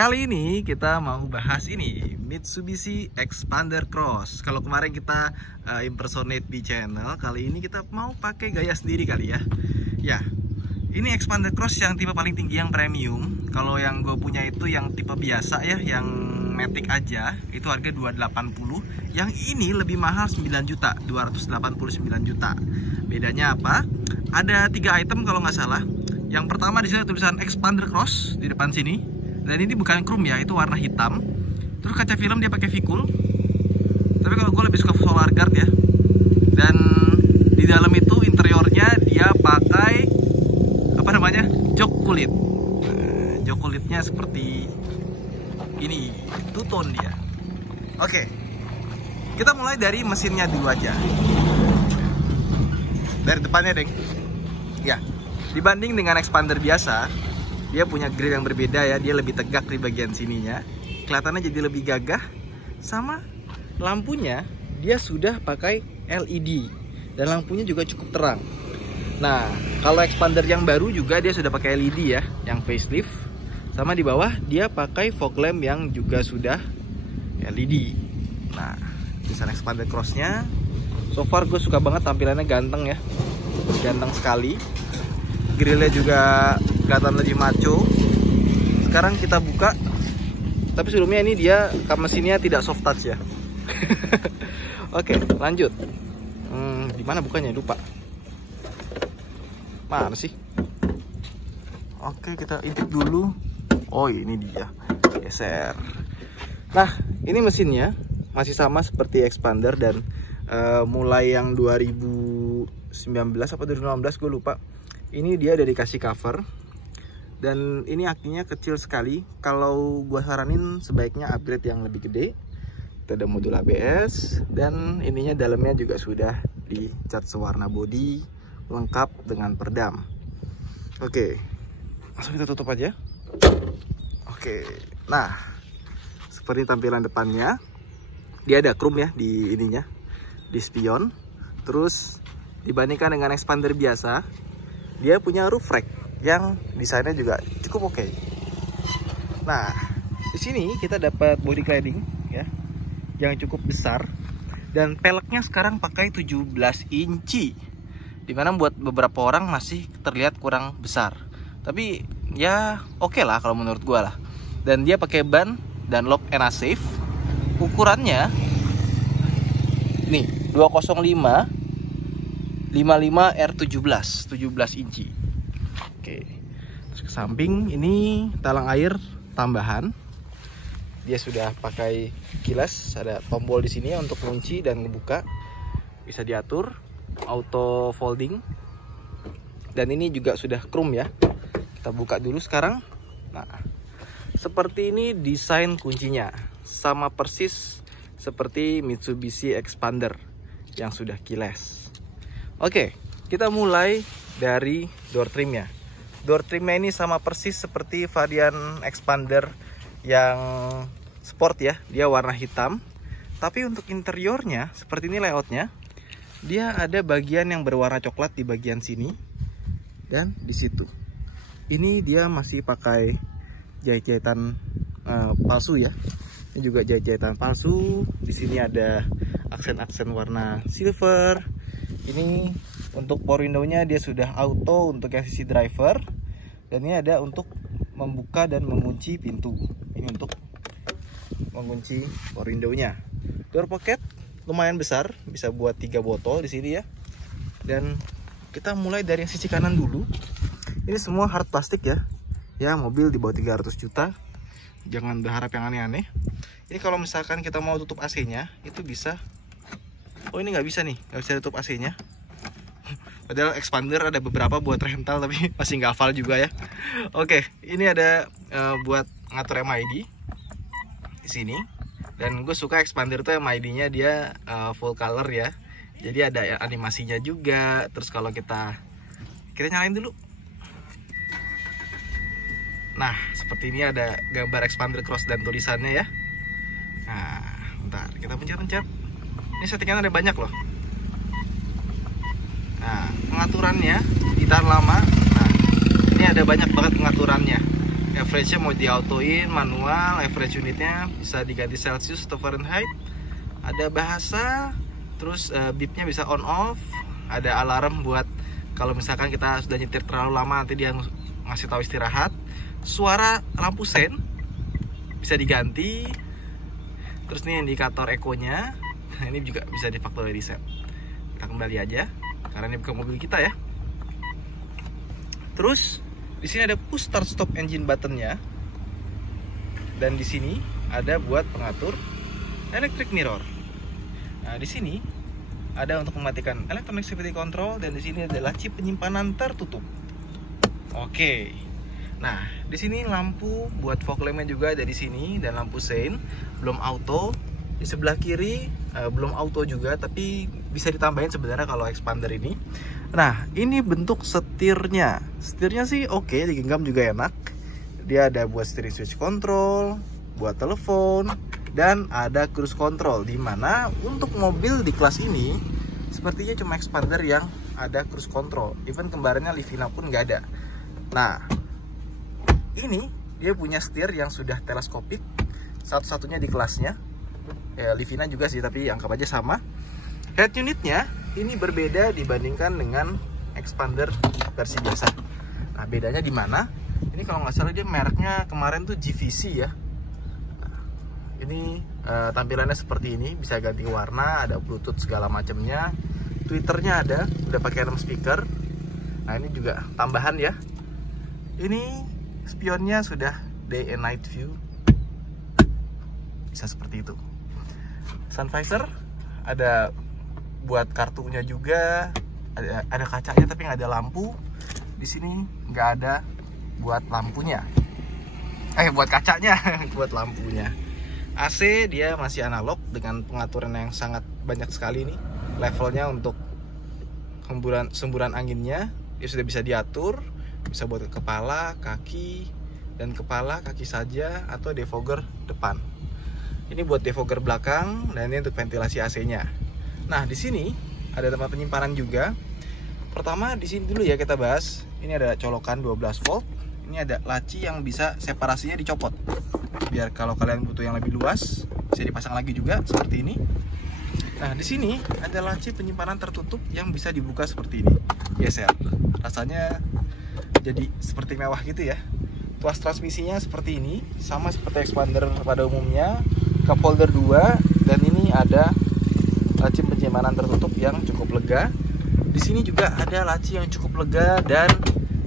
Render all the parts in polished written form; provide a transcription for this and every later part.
Kali ini kita mau bahas ini Mitsubishi Xpander Cross. Kalau kemarin kita impersonate di channel, kali ini kita mau pakai gaya sendiri kali ya. Ya, ini Xpander Cross yang tipe paling tinggi yang premium. Kalau yang gue punya itu yang tipe biasa ya, yang Matic aja, itu harga 280. Yang ini lebih mahal 9 juta, 289 juta. Bedanya apa? Ada 3 item kalau nggak salah. Yang pertama di sini tulisan Xpander Cross di depan sini. Dan ini bukan chrome ya, itu warna hitam. Terus kaca film dia pakai Vicul. Tapi kalau gue lebih suka solar guard ya. Dan di dalam itu interiornya dia pakai apa namanya? Jok kulit. Jok kulitnya seperti ini, two tone dia. Oke. Kita mulai dari mesinnya dulu aja. Dari depannya, Deng. Ya. Dibanding dengan Xpander biasa, dia punya grill yang berbeda ya, dia lebih tegak di bagian sininya. Kelihatannya jadi lebih gagah. Sama lampunya, dia sudah pakai LED. Dan lampunya juga cukup terang. Nah, kalau Xpander yang baru juga dia sudah pakai LED ya, yang facelift. Sama di bawah, dia pakai fog lamp yang juga sudah LED. Nah, desain Xpander Cross-nya. So far gue suka banget tampilannya, ganteng ya. Ganteng sekali. Grillnya juga kelihatan lebih maco. Sekarang kita buka. Tapi sebelumnya ini dia mesinnya tidak soft touch ya. Oke, lanjut. Di mana bukanya? Lupa. Mana sih? Oke, kita intip dulu. Oh, ini dia. Geser. Nah, ini mesinnya masih sama seperti Xpander dan mulai yang 2019 atau 2016 gue lupa. Ini dia udah dikasih cover. Dan ini akinya kecil sekali. Kalau gue saranin sebaiknya upgrade yang lebih gede. Kita ada modul ABS. Dan ininya dalamnya juga sudah dicat sewarna body, lengkap dengan perdam. Oke, langsung kita tutup aja. Oke, nah seperti tampilan depannya. Dia ada chrome ya di ininya, di spion. Terus dibandingkan dengan Xpander biasa, dia punya roof rack yang desainnya juga cukup oke. Nah, di sini kita dapat body cladding ya, yang cukup besar dan peleknya sekarang pakai 17 inci. Dimana buat beberapa orang masih terlihat kurang besar. Tapi ya oke lah kalau menurut gua lah. Dan dia pakai ban Dunlop NA-Safe. Ukurannya nih 205 55 R17 17 inci. Oke. Terus ke samping ini talang air tambahan. Dia sudah pakai kilas, ada tombol di sini untuk kunci dan ngebuka. Bisa diatur auto folding. Dan ini juga sudah chrome ya. Kita buka dulu sekarang. Nah, seperti ini desain kuncinya. Sama persis seperti Mitsubishi Xpander yang sudah keyless. Oke, kita mulai dari door trimnya. Door trimnya ini sama persis seperti varian Xpander yang sport ya. Dia warna hitam. Tapi untuk interiornya, seperti ini layoutnya. Dia ada bagian yang berwarna coklat di bagian sini. Dan di situ. Ini dia masih pakai jahit-jahitan palsu ya. Ini juga jahit-jahitan palsu. Di sini ada aksen-aksen warna silver. Ini untuk power window-nya dia sudah auto untuk yang sisi driver. Dan ini ada untuk membuka dan mengunci pintu. Ini untuk mengunci power window-nya. Door pocket lumayan besar, bisa buat 3 botol di sini ya. Dan kita mulai dari yang sisi kanan dulu. Ini semua hard plastik ya. Ya, mobil di bawah 300 juta. Jangan berharap yang aneh-aneh. Ini kalau misalkan kita mau tutup AC-nya, itu bisa. Oh, ini nggak bisa nih, nggak bisa tutup AC-nya. Padahal Xpander ada beberapa buat rental, tapi masih nggak hafal juga ya. Oke, ini ada buat ngatur MID di sini. Dan gue suka Xpander tuh MID-nya dia full color ya. Jadi ada animasinya juga. Terus kalau kita nyalain dulu. Nah, seperti ini ada gambar Xpander Cross dan tulisannya ya. Nah, bentar, kita pencet-pencet. Ini settingan ada banyak loh. Nah, pengaturannya ditahan lama. Nah, ini ada banyak banget pengaturannya. Average-nya mau diautoin, manual, average unitnya bisa diganti Celsius atau Fahrenheit. Ada bahasa, terus beepnya bisa on off. Ada alarm buat kalau misalkan kita sudah nyetir terlalu lama, nanti dia ngasih tahu istirahat. Suara lampu sen bisa diganti. Terus nih indikator ekonya, ini juga bisa di factory reset. Kita kembali aja, karena ini bukan mobil kita ya. Terus di sini ada push start stop engine buttonnya, dan di sini ada buat pengatur electric mirror. Nah di sini ada untuk mematikan electronic stability control, dan di sini adalah chip penyimpanan tertutup. Oke. Nah di sini lampu buat fog lampnya juga ada di sini, dan lampu sein belum auto. Di sebelah kiri belum auto juga, tapi bisa ditambahin sebenarnya kalau expander ini. Nah ini bentuk setirnya. Setirnya sih oke, digenggam juga enak. Dia ada buat steering switch control, buat telepon, dan ada cruise control. Dimana untuk mobil di kelas ini sepertinya cuma expander yang ada cruise control. Even kembarannya Livina pun nggak ada. Nah ini dia punya setir yang sudah teleskopik, satu-satunya di kelasnya. Ya, Livina juga sih, tapi anggap aja sama. Head unitnya ini berbeda dibandingkan dengan expander versi biasa. Nah bedanya di mana? Ini kalau nggak salah dia mereknya kemarin tuh GVC ya. Nah, ini tampilannya seperti ini, bisa ganti warna, ada Bluetooth segala macamnya. Twitternya ada, udah pakai 6 speaker. Nah ini juga tambahan ya. Ini spionnya sudah day and night view, bisa seperti itu. Sun visor ada buat kartunya juga, ada kacanya tapi nggak ada lampu. Di sini nggak ada buat lampunya, buat kacanya, buat lampunya. AC dia masih analog dengan pengaturan yang sangat banyak sekali nih. Levelnya untuk semburan anginnya dia sudah bisa diatur, bisa buat kepala, kaki, dan kepala, kaki saja, atau defogger depan. Ini buat defogger belakang, dan ini untuk ventilasi AC-nya. Nah, di sini ada tempat penyimpanan juga. Pertama di sini dulu ya kita bahas. Ini ada colokan 12 volt. Ini ada laci yang bisa separasinya dicopot. Biar kalau kalian butuh yang lebih luas, bisa dipasang lagi juga seperti ini. Nah, di sini ada laci penyimpanan tertutup yang bisa dibuka seperti ini. Geser. Rasanya jadi seperti mewah gitu ya. Tuas transmisinya seperti ini, sama seperti expander pada umumnya. Cup holder 2, dan ini ada laci penyimpanan tertutup yang cukup lega. Di sini juga ada laci yang cukup lega, dan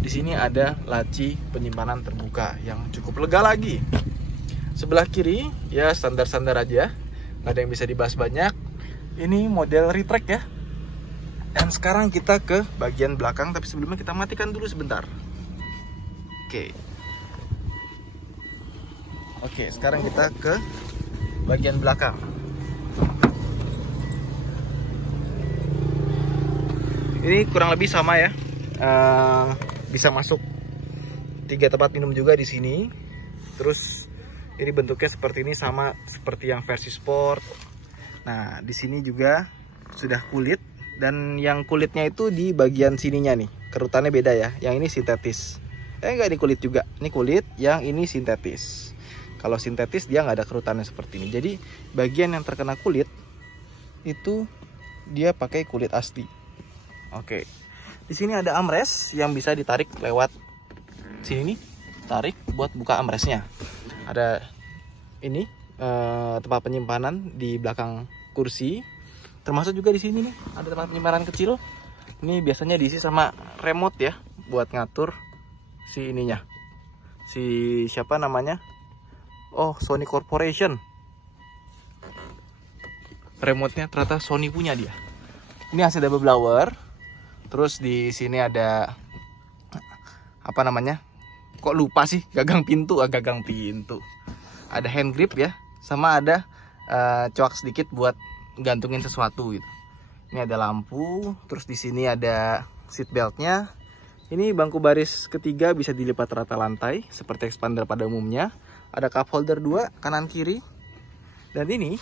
di sini ada laci penyimpanan terbuka yang cukup lega lagi. Sebelah kiri ya standar-standar aja, nggak ada yang bisa dibahas banyak. Ini model retract ya. Dan sekarang kita ke bagian belakang, tapi sebelumnya kita matikan dulu sebentar. Oke, sekarang kita ke bagian belakang. Ini kurang lebih sama ya. Bisa masuk 3 tempat minum juga di sini. Terus ini bentuknya seperti ini, sama seperti yang versi sport. Nah, di sini juga sudah kulit, dan yang kulitnya itu di bagian sininya nih. Kerutannya beda ya. Yang ini sintetis. Enggak, ini kulit juga. Ini kulit, yang ini sintetis. Kalau sintetis dia nggak ada kerutannya seperti ini. Jadi bagian yang terkena kulit itu dia pakai kulit asli. Oke. Di sini ada armrest yang bisa ditarik lewat sini nih. Tarik buat buka armrestnya. Ada ini tempat penyimpanan di belakang kursi. Termasuk juga di sini nih ada tempat penyimpanan kecil. Ini biasanya diisi sama remote ya, buat ngatur si ininya. Si siapa namanya? Oh, Sony Corporation. Remote-nya ternyata Sony punya dia. Ini AC double blower. Terus di sini ada apa namanya? Kok lupa sih? Gagang pintu. Ada hand grip ya, sama ada coak sedikit buat gantungin sesuatu gitu. Ini ada lampu. Terus di sini ada seat beltnya. Ini bangku baris ketiga bisa dilipat rata lantai seperti expander pada umumnya. Ada cup holder 2 kanan kiri. Dan ini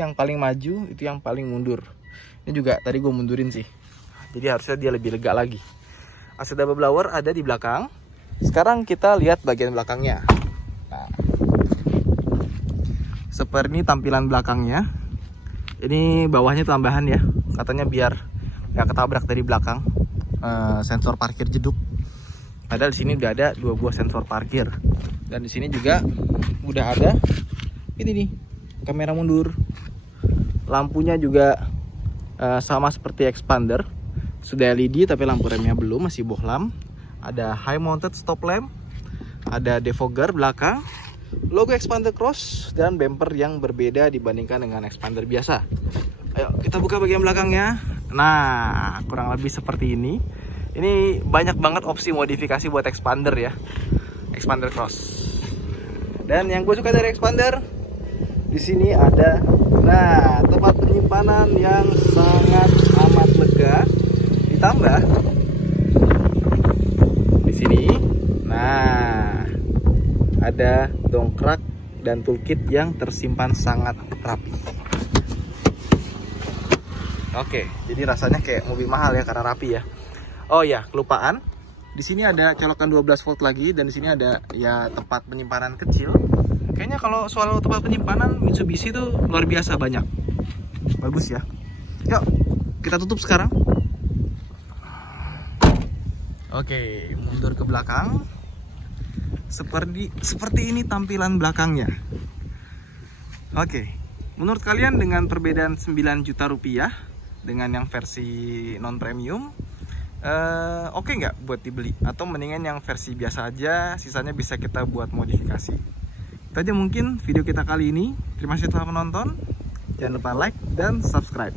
yang paling maju, itu yang paling mundur. Ini juga tadi gue mundurin sih. Jadi harusnya dia lebih lega lagi. AC double blower ada di belakang. Sekarang kita lihat bagian belakangnya. Nah, seperti ini tampilan belakangnya. Ini bawahnya tambahan ya, katanya biar nggak ketabrak dari belakang. Sensor parkir jeduk. Padahal di sini udah ada 2 buah sensor parkir. Dan di sini juga udah ada ini nih, kamera mundur. Lampunya juga sama seperti Expander. Sudah LED tapi lampu remnya belum, masih bohlam. Ada high mounted stop lamp, ada defogger belakang, logo Expander Cross, dan bumper yang berbeda dibandingkan dengan Expander biasa. Ayo kita buka bagian belakangnya. Nah, kurang lebih seperti ini. Ini banyak banget opsi modifikasi buat Expander ya, Expander Cross. Dan yang gue suka dari Expander, di sini ada, nah, tempat penyimpanan yang sangat amat lega. Ditambah di sini, nah, ada dongkrak dan toolkit yang tersimpan sangat rapi. Oke, jadi rasanya kayak mobil mahal ya karena rapi ya. Oh ya, kelupaan. Di sini ada colokan 12 volt lagi, dan di sini ada ya tempat penyimpanan kecil. Kayaknya kalau soal tempat penyimpanan Mitsubishi itu luar biasa banyak. Bagus ya. Yuk, kita tutup sekarang. Oke, mundur ke belakang. Seperti ini tampilan belakangnya. Oke, menurut kalian dengan perbedaan 9 juta rupiah dengan yang versi non premium, oke nggak buat dibeli? Atau mendingan yang versi biasa aja, sisanya bisa kita buat modifikasi? Itu aja mungkin video kita kali ini. Terima kasih telah menonton. Jangan lupa like dan subscribe.